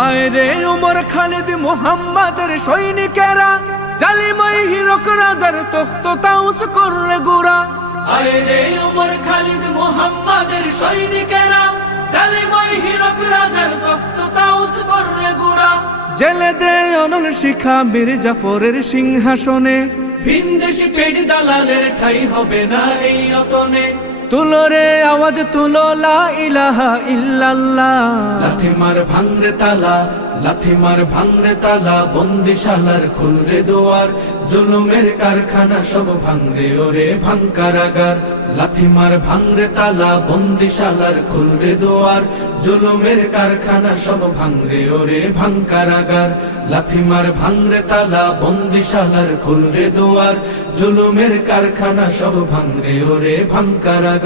আয় রে উমর খালিদ মুহাম্মাদের সৈনিকেরা, জালিমাই হিরক রাজার তখ্ত তাউস করে গুরা। আয় রে উমর খালিদ মুহাম্মাদের সৈনিকেরা, জালিমাই হিরক রাজার তখ্ত তাউস করে গুরা। জেলে দে অনল শিখা মীর জাফরের সিংহাসনে, ভিনদেশি পেট দালালের ঠাই হবে না এই অতনে। তুলো রে আওয়াজ তুলো লা ইলাহা ইল্লাল্লাহ। লাথি মার ভাঙরে তালা, লাথি মার ভাঙরে তালা, বন্দিশালার খুলরে দুয়ার, জুলুমের কারখানা সব ভাঙরে ওরে ভাঙ কারাগার। লাথি মার ভাঙরে তালা, বন্দিশালার খুলরে দুয়ার, জুলুমের কারখানা সব ভাঙরে ওরে ভাঙ কারাগার। লাথি মার ভাঙরে তালা, বন্দিশালার খুলরে দুয়ার, জুলুমের কারখানা সব ভাঙরে ওরে ভাঙ কারাগার।